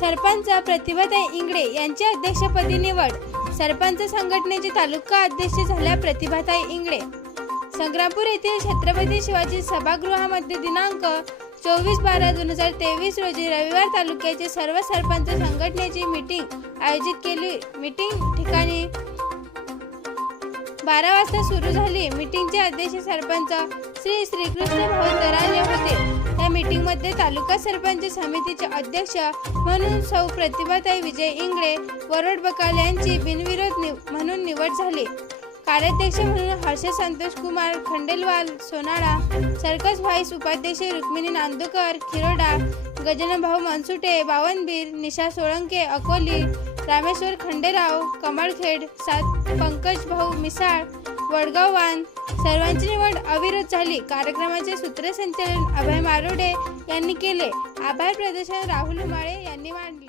सरपंच प्रतिभाताई इंगळे यांची अध्यक्षपदी निवड. सरपंच संघटनेचे तालुका अध्यक्ष झाल्या प्रतिभाताई इंगळे. संग्रामपूर येथील छत्रपती शिवाजी सभागृहामध्ये दिनांक चोवीस बारा दोन हजार तेवीस रोजी रविवार तालुक्याचे सर्व सरपंच संघटनेची मीटिंग आयोजित केली. मीटिंग ठिकाणी बारा वाजता सुरू झाली. मीटिंगचे अध्यक्ष सरपंच श्री श्रीकृष्ण भाऊ मध्ये तालुका सरपंच समितीचे अध्यक्ष म्हणून सौ प्रतिभाताई विजय इंगळे वरोड बकाल यांची बिनविरोध निव- म्हणून निवड झाली. कार्याध्यक्ष म्हणून हर्ष संतोष कुमार खंडेलवाल सोनाळा सर्कस व्हाईस उपाध्यक्ष रुक्मिणी नांदुकर खिरोडा गजाननभाऊ मनसुटे बावनबीर निशा सोळंके अकोली रामेश्वर खंडेराव कमळखेड सात पंकज भाऊ मिसाळ वडगाववान सर्वांची निवड अविरोध झाली. कार्यक्रमाचे सूत्रसंचालन अभय मारोडे यांनी केले. आभार प्रदर्शन राहुल माळे यांनी मांडले.